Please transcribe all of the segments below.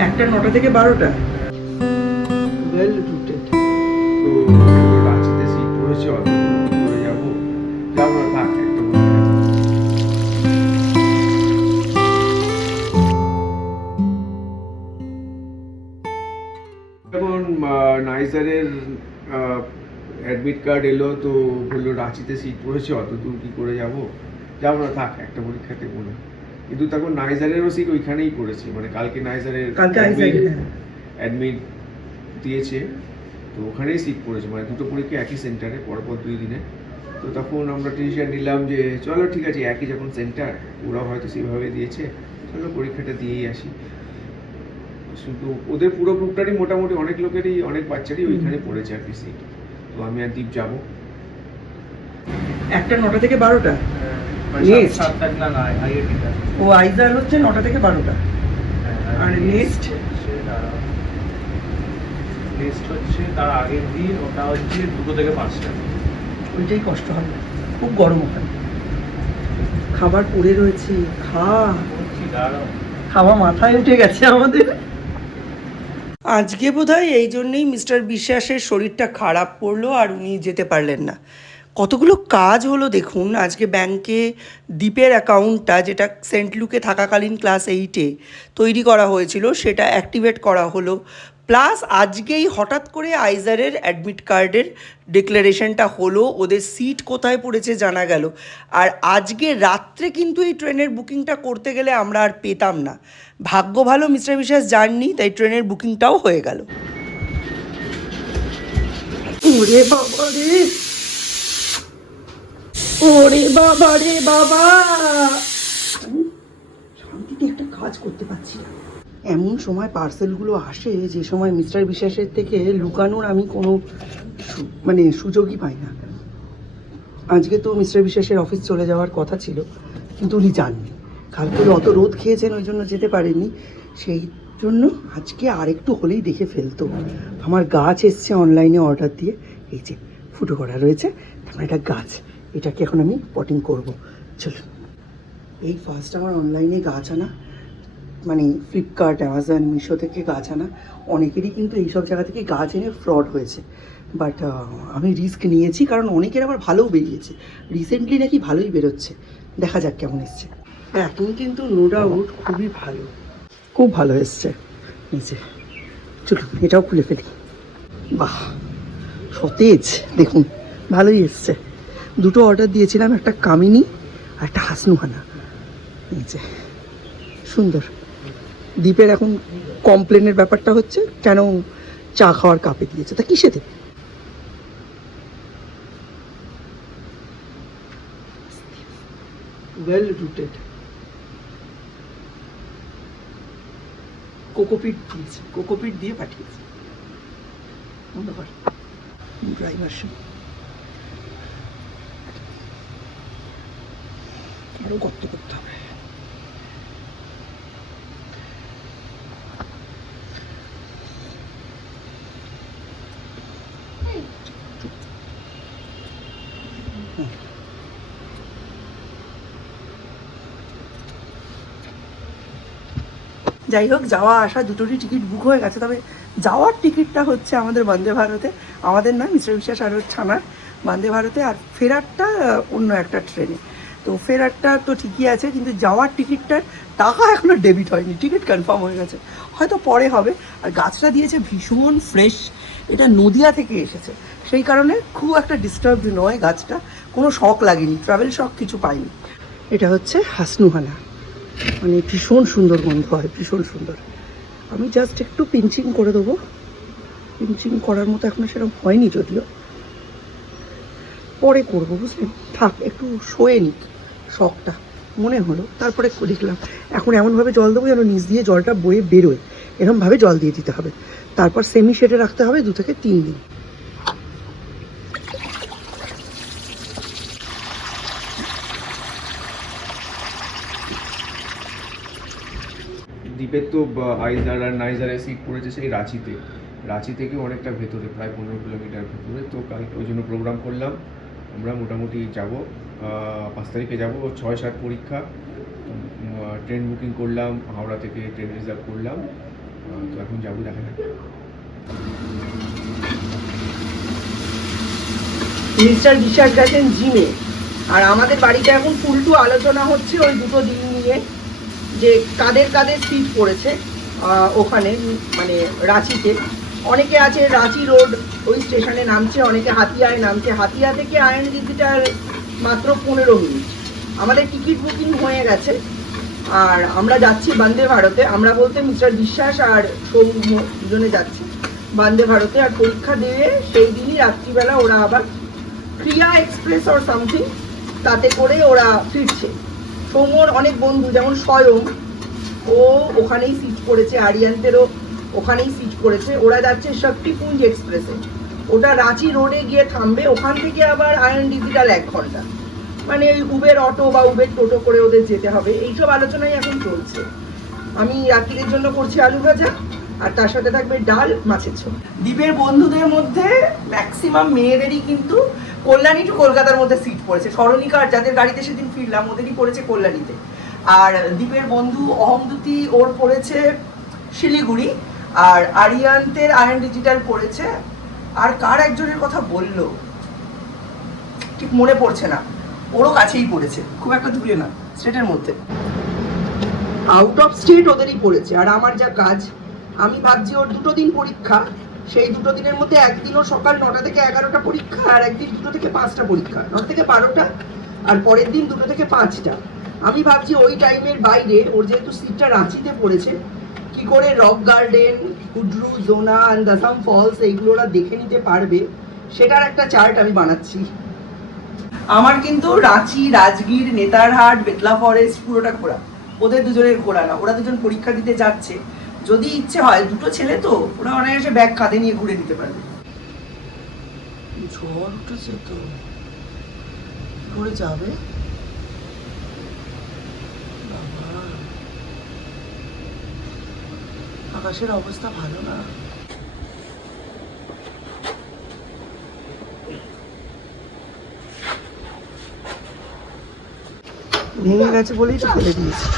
একটা 9টা থেকে 12টা। Well rooted. তো রাঁচিতে সিট পড়েছে, অত দূর করে যাবো, যাবো না, থাক একটা বলে। এখন নাইজারের অ্যাডমিট কার্ড এলো, তো বললো রাঁচিতে সিট পড়েছে, অত দূর কী করে যাবো, যাবো না, থাক একটা পরীক্ষা দেবো না। কিন্তু তখন নাইজারেরও সিট ওইখানেই পড়েছে, মানে কালকে নাইজারের অ্যাডমিট দিয়েছে, তো ওখানেই সিট পড়েছে, মানে দুটো পরীক্ষা একই সেন্টারে পরপর 2 দিনে। তো তখন আমরা ডিসিশন নিলাম যে চলো ঠিক আছে, একই যখন সেন্টার, ওরা হয়তো সেভাবে দিয়েছে, চলো পরীক্ষাটা দিয়েই আসি। শুধু ওদের পুরো গ্রুপটারই মোটামুটি অনেক লোকেরই, অনেক বাচ্চারই ওইখানে পড়েছে আর কি সিট। তো আমি আর দীপ যাবো। একটা 9টা থেকে 12টা। ও আইজার হচ্ছে 9টা থেকে 12টা। আর নেক্সট হচ্ছে তার আগের দিন, ওটা হচ্ছে 2টো থেকে 5টা। ওইটাই কষ্ট হবে, খুব গরম ওখানে। খাবার পড়ে রয়েছে, খাওয়া মাথায় উঠে গেছে আমাদের। আজকে বোধহয় এই জন্যেই মিস্টার বিশ্বাসের শরীরটা খারাপ পড়লো আর উনি যেতে পারলেন না। কতগুলো কাজ হলো দেখুন আজকে ব্যাংকে। দ্বীপের অ্যাকাউন্টটা, যেটা সেন্ট লুকে থাকাকালীন ক্লাস 8-এ তৈরি করা হয়েছিল, সেটা অ্যাক্টিভেট করা হলো। প্লাস আজকেই হঠাৎ করে আইজারের অ্যাডমিট কার্ডের ডিক্লারেশনটা হলো, ওদের সিট কোথায় পড়েছে জানা গেল। আর আজকে রাত্রে কিন্তু এই ট্রেনের বুকিংটা করতে গেলে আমরা আর পেতাম না। ভাগ্য ভালো মিস্টার বিশ্বাস যাননি, তাই ট্রেনের বুকিংটাও হয়ে গেল। ওরে বাবা রে, ওরে বাবা রে বাবা, শান্তিতে একটা কাজ করতে পারছি না। এমন সময় পার্সেলগুলো আসে যে সময় মিস্টার বিশ্বাসের থেকে লুকানোর আমি কোনো মানে সুযোগই পাই না। আজকে তো মিস্টার বিশ্বাসের অফিস চলে যাওয়ার কথা ছিল, কিন্তু উনি যাননি। কালকে অত রোদ খেয়েছেন, ওই জন্য যেতে পারেননি। সেই জন্য আজকে আরেকটু হলেই দেখে ফেলতো। আমার গাছ এসছে অনলাইনে অর্ডার দিয়ে, এই যে ফুটো করা রয়েছে, তারপরে একটা গাছ, এটাকে এখন আমি পটিং করব। চলুন, এই ফার্স্ট আমার অনলাইনে গাছ আনা, মানে ফ্লিপকার্ট, অ্যামাজন, মিশো থেকে গাছ আনা। অনেকেরই কিন্তু এইসব জায়গা থেকে গাছ এনে ফ্রড হয়েছে, বাট আমি রিস্ক নিয়েছি, কারণ অনেকের আবার ভালোও বেরিয়েছে। রিসেন্টলি নাকি ভালোই বেরোচ্ছে, দেখা যাক কেমন এসছে। প্যাকিং কিন্তু নো ডাউট খুবই ভালো, খুব ভালো এসছে। নিচে চলুন এটাও খুলে ফেলি। বাহ, সতেজ, দেখুন ভালোই এসছে। দুটো অর্ডার দিয়েছিলাম, একটা কামিনী আর একটা হাসনুহানা। নিচে সুন্দর। দ্বীপের এখন কমপ্লেনের ব্যাপারটা হচ্ছে, কেন চা খাওয়ার কাপে দিয়েছে, তা কিসে দেবে? Well rooted. কোকোপিট দিয়েছে, কোকোপিট দিয়ে পাঠিয়েছে। অন্ধকার ড্রাই ভার্সন। আরও গর্ত করতে হবে। যাই হোক, যাওয়া আসা দুটোরই টিকিট বুক হয়ে গেছে। তবে যাওয়ার টিকিটটা হচ্ছে আমাদের বন্দে ভারতে, আমাদের নয়, মিস্টার বিশ্বাস আর ছানার বন্দে ভারতে। আর ফেরারটা অন্য একটা ট্রেনে। তো ফেরারটা তো ঠিকই আছে, কিন্তু যাওয়ার টিকিটটার টাকা এখনও ডেবিট হয়নি, টিকিট কনফার্ম হয়ে গেছে, হয়তো পরে হবে। আর গাছটা দিয়েছে ভীষণ ফ্রেশ, এটা নদিয়া থেকে এসেছে, সেই কারণে খুব একটা ডিস্টার্বড নয় গাছটা, কোনো শক লাগেনি, ট্রাভেল শক কিছু পাইনি। এটা হচ্ছে হাসনুহানা, মানে ভীষণ সুন্দর গন্ধ হয়, ভীষণ সুন্দর। আমি জাস্ট একটু পিঞ্চিং করে দেবো, পিঞ্চিং করার মতো এখনও সেরকম হয়নি, যদিও পরে করবো, বুঝলেন। থাক, একটু শোয়ে নিক শখটা, মনে হলো, তারপরে দেখলাম। এখন এমনভাবে জল দেবো যেন নিচ দিয়ে জলটা বয়ে বেরোয়, এরমভাবে জল দিয়ে দিতে হবে। তারপর সেমি শেডে রাখতে হবে 2 থেকে 3 দিন। দ্বীপের তো আইজার আর নাইজারের সিট পড়েছে সেই রাঁচিতে। রাঁচি থেকে অনেকটা ভেতরে, প্রায় 15 কিলোমিটার ভেতরে। তো কালকে ওই জন্য প্রোগ্রাম করলাম, আমরা মোটামুটি যাব 5 তারিখে যাব। 6-7 পরীক্ষা। ট্রেন বুকিং করলাম, হাওড়া থেকে ট্রেন রিজার্ভ করলাম, তো এখন যাবো, দেখা যাক। মিস্টার বিশ্বাস গেছেন জিমে, আর আমাদের বাড়িতে এখন ফুলটু আলোচনা হচ্ছে ওই দুটো দিন নিয়ে, যে কাদের কাদের সিট পড়েছে ওখানে, মানে রাঁচিতে। অনেকে আছে রাঁচি রোড ওই স্টেশনে নামছে, অনেকে হাতিয়ায় নামছে। হাতিয়া থেকে আয়ন ডিজিটাল মাত্র 15 মিনিট। আমাদের টিকিট বুকিং হয়ে গেছে, আর আমরা যাচ্ছি বন্দে ভারতে। আমরা বলতে মিস্টার বিশ্বাস আর সৌম্য দুজনে যাচ্ছি বন্দে ভারতে। আর পরীক্ষা দিয়ে সেই দিনই রাত্রিবেলা ওরা আবার ক্রিয়া এক্সপ্রেস অর সামথিং তাতে করে ওরা ফিরছে। সৌম্যর অনেক বন্ধু যেমন স্বয়ং, ও ওখানেই সিট করেছে, আরিয়ান্তেরও ওখানেই সিট করেছে। ওরা যাচ্ছে শক্তিপুঞ্জ এক্সপ্রেসে, ওটা রাঁচি রোডে গিয়ে থামবে, ওখান থেকে আবার আয়ন ডিজিটাল 1 ঘন্টা, মানে ওই উবের অটো বা উবের টোটো করে ওদের যেতে হবে। এইসব আলোচনাই এখন চলছে। আমি রাত্রির জন্য করছি আলু ভাজা, আর তার সাথে থাকবে ডাল, মাছের ঝোল। দ্বীপের বন্ধুদের মধ্যে ম্যাক্সিমাম মেয়েদেরই কিন্তু কল্যাণী টু কলকাতার মধ্যে সিট পড়েছে। স্মরণিকার যাদের গাড়িতে সেদিন ফিরলাম ওদেরই পড়েছে কল্যাণীতে। আর দ্বীপের বন্ধু অহমদুতি ওর পড়েছে শিলিগুড়ি, আর আরিয়ান্তের আয়ন ডিজিটাল পড়েছে, আর কার একজনের কথা বললো ঠিক মনে পড়ছে না, ওরও কাছেই পড়েছে, খুব একটা দূরে না, স্টেটের মধ্যে। আউট অফ স্টেট ওদেরই পড়েছে। আর আমার যা কাজ, আমি ভাবছি ওর 2 দিন পরীক্ষা, সেই 2 দিনের মধ্যে একদিন ওর সকাল 9টা থেকে 11টা পরীক্ষা, আর একদিন 2টো থেকে 5টা পরীক্ষা, 9 থেকে 12টা, আর পরের দিন 2টো থেকে 5টা। আমি ভাবছি ওই টাইমের বাইরে ওর যেহেতু সিটটা রাঁচিতে পড়েছে, কি করে রক গার্ডেন, কুডরু, জোনা, দাসাম ফলস এইগুলো ওরা দেখে নিতে পারবে, সেটার একটা চার্ট আমি বানাচ্ছি। আমার কিন্তু রাঁচি, রাজগীর, নেতারহাট, বেতলা ফরেস্ট পুরোটা ঘোরা, ওদের দুজনের ঘোরা না। ওরা দুজন পরীক্ষা দিতে যাচ্ছে, যদি ইচ্ছে হয়, 2টো ছেলে তো, ওরা অনায়াসে ব্যাগ কাঁধে নিয়ে ঘুরে নিতে পারবে। ঝড় উঠেছে তো, ঘুরে যাবে বাবা, আকাশের অবস্থা ভালো না। ভেঙে গেছে বলেই তো ফেলে দিয়েছি।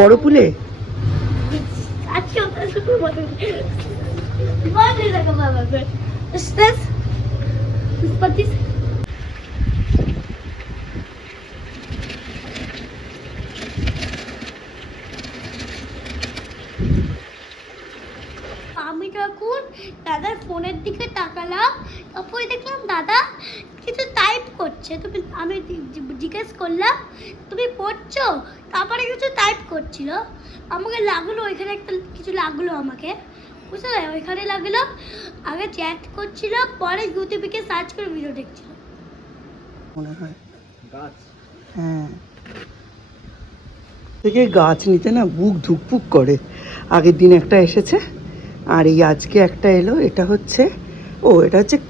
বড় পুলে আমি যখন দাদার ফোনের দিকে তাকালাম, তারপরে দেখলাম দাদা কিছু টাইপ করছে। আমি জিজ্ঞেস করলাম তুমি পড়ছো, তারপরে কিছু টাইপ করছিল। আমাকে লাগলো ওইখানে একটা কিছু লাগলো আমাকে, বুঝলে, ওইখানে লাগলো। আগে চ্যাট করছিল, পরে ইউটিউবে সার্চ করে ভিডিও দেখছিল। মনে হয় গাছ, হ্যাঁ, থেকে গাছ নিতে না বুক ধুকপুক করে। আগের দিন একটা এসেছে, আর এই আজকে একটা এলো। এটা হচ্ছে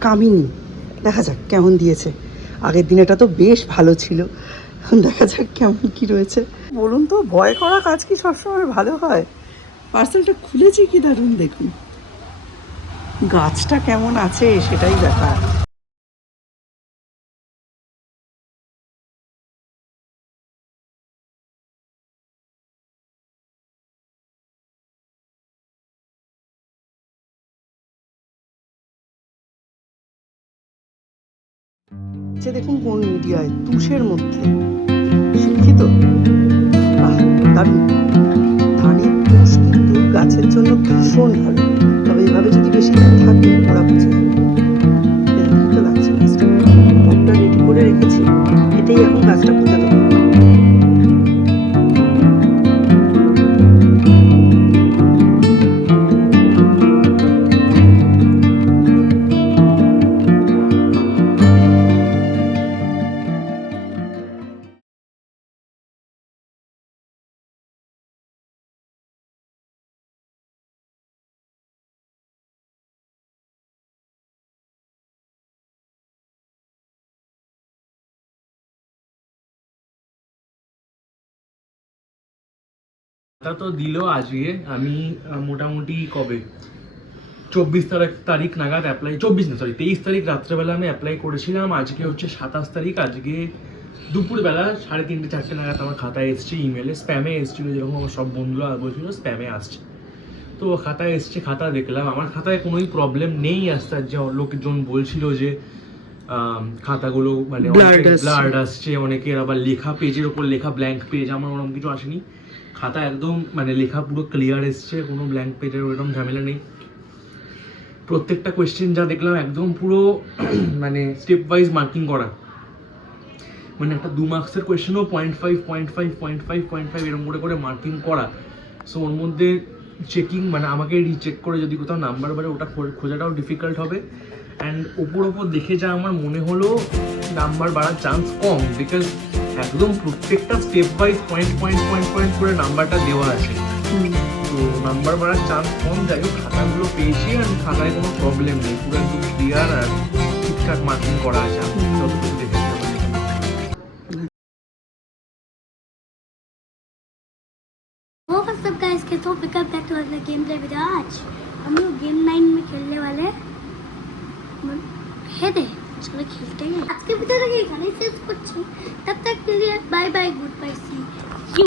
কামিনী। দেখা যাক কেমন দিয়েছে। আগের দিন এটা তো বেশ ভালো ছিল, দেখা যাক কেমন কি রয়েছে। বলুন তো, ভয় করা কাজ কি সবসময় ভালো হয়? পার্সেলটা খুলেছি কি দারুণ, দেখুন গাছটা কেমন আছে সেটাই ব্যাপার। দেখুন কোন মিডিয়ায়, তুষের মধ্যে, শিক্ষিত, দারুণ। ধানের তুষ কিন্তু গাছের জন্য ভীষণ ভালো, তবে এভাবে যদি বেশি দিন থাকে ওরা বুঝে যাবে। তো লাগছে গাছটা, টবটা রেডি করে রেখেছি, এতেই এখন গাছটা পুঁতে দেবো। তা তো দিল আজকে। আমি মোটামুটি কবে 24 তারিখ নাগাদ অ্যাপ্লাই, 23 তারিখ রাত্রেবেলা আমি অ্যাপ্লাই করেছিলাম। আজকে হচ্ছে 27 তারিখ। আজকে দুপুরবেলা 3:30-4টে নাগাদ আমার খাতায় এসছে, ইমেলে স্প্যামে এসেছিলো, যেরকম আমার সব বন্ধুরা বলছিল স্প্যামে আসছে। তো খাতায় এসছে, খাতা দেখলাম, আমার খাতায় কোনোই প্রবলেম নেই। আসতে যে লোকজন বলছিল যে খাতাগুলো মানে ব্লার্ড আসছে, অনেকের আবার লেখা পেজের ওপর লেখা ব্ল্যাঙ্ক পেজ, আমার ওরকম কিছু আসেনি। খাতা একদম মানে লেখা পুরো ক্লিয়ার এসছে, কোনো ব্ল্যাঙ্ক পেজের ওইরকম ঝামেলা নেই। প্রত্যেকটা কোয়েশ্চেন যা দেখলাম একদম পুরো মানে স্টেপ ওয়াইজ মার্কিং করা, মানে একটা 2 মার্কসের কোয়েশ্চেনও 0.5 এরকম করে মার্কিং করা। সো ওর মধ্যে চেকিং মানে আমাকে রিচেক করে যদি কোথাও নাম্বার বাড়ে ওটা খোঁজাটাও ডিফিকাল্ট হবে। অ্যান্ড ওপর দেখে যা আমার মনে হলো নাম্বার বাড়ার চান্স কম, বিকজ একদম প্রত্যেকটা স্টেপ ওয়াইজ পয়েন্ট করে নাম্বারটা দেওয়া আছে। তো নাম্বার বাড়ার চান্স কম। যাই হোক খাতাগুলো পেয়েছি, আর খাতায় কোনো প্রবলেম নেই, পুরো একদম ক্লিয়ার আর ঠিকঠাক মার্কিং করা আছে। আমি যতটুকু দেখেছি What's up guys, कैसे हो? Welcome back to other game play video. आज हम लोग गेम 9 में खेलने वाले हैं। चलो खेलते हैं। आज के वीडियो एखानेই শেষ করছি। तब तक के लिए bye bye, goodbye, see you.